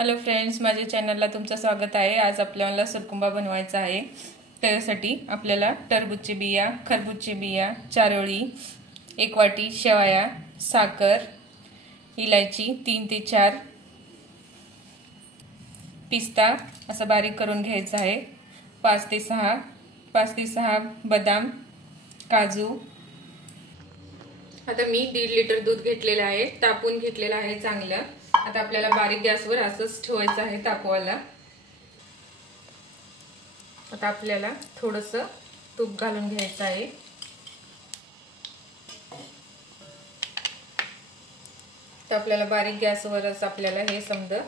Hello friends, माझ्या चॅनलला तुमचं स्वागत आहे। आज आपल्याला सुरकुंबा बनवायचा आहे। त्यासाठी आपल्याला टरबूजची बिया, खरबूजची बिया, चारोळी, 1 वाटी शेवया, साखर, इलायची 3 ते 4, पिस्ता असं बारीक करून घ्यायचा आहे, 5 ते 6 बदाम, काजू। आता मी 1.5 लिटर दूध घेतलेलं आहे, तापून घेतलेलं आहे चांगलं। आता आपल्याला बारीक गॅसवर असंच ठेवायचं आहे तापवायला। आता आपल्याला थोडंसं तूप घालून घ्यायचं आहे। तर आपल्याला बारीक गॅसवरच आपल्याला हे समजा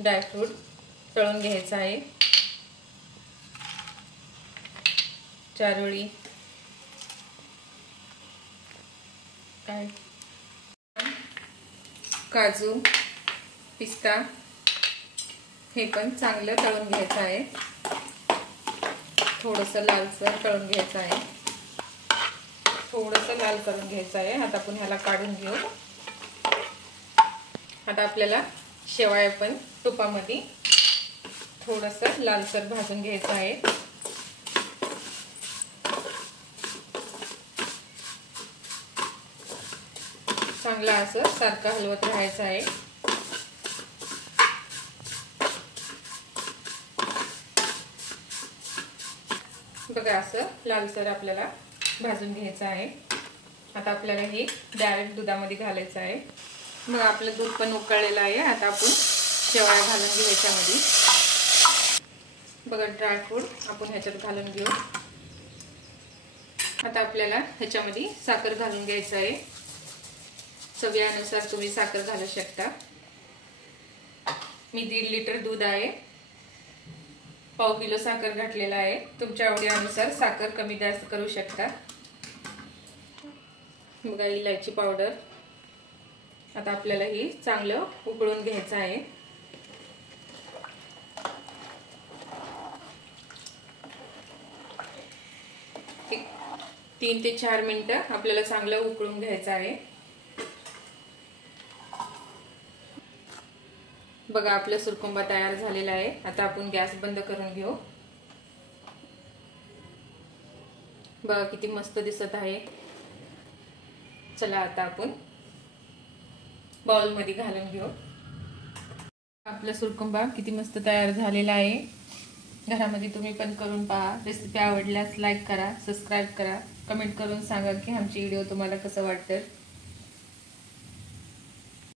ड्रायफ्रूट तळून घ्यायचं आहे। चारोळी, काजू, पिस्ता हे पण चांगलं तळून घ्यायचं आहे। थोडंसं लालसर तळून घ्यायचं आहे, थोडंसं लाल करून घ्यायचं आहे। आता आपण ह्याला काढून घेऊ। आता आपल्याला शेवया पण तुपामध्ये थोडंसं लालसर भाजून घ्यायचं आहे। चांगला असं सारखं हलवत राहायचं आहे। बघा असं लालसर आपल्याला भाजून घ्यायचं आहे। आता आपल्याला हे डायरेक्ट दुधामध्ये घालायचं आहे। मग आपलं दूध पण उकळलेलं आहे। आता आपण शेवया घालून घेऊ ह्याच्यामध्ये। बघा ड्रायफ्रूट आपण ह्याच्यात घालून घेऊ। आता आपल्याला ह्याच्यामध्ये साखर घालून घ्यायचं आहे। चवीनुसार तुम्ही साखर घालू शकता। मी 1.5 लिटर दूध आहे, पाव किलो साखर घातलेला आहे। तुमच्या आवडीनुसार साखर कमी जास्त करू शकता। बघा इलायची पावडर। आता आपल्याला हे चांगलं उकळून घ्यायचं आहे। एक 3 ते 4 मिनिटं आपल्याला चांगलं उकळून घ्यायचं आहे। बघा आपला सुरकुंबा तयार झालेला आहे। आता आपण गॅस बंद करून घेऊ। बघा किती मस्त दिसत आहे। चला आता आपण बाउल मध्ये घालून घेऊ। आपला सुरकुंबा किती मस्त तयार झालेला आहे। घरामध्ये तुम्ही पण करून पहा। रेसिपी आवडल्यास लाईक करा, सबस्क्राइब करा, कमेंट करून सांगा की आमची व्हिडिओ तुम्हाला कसं वाटतं।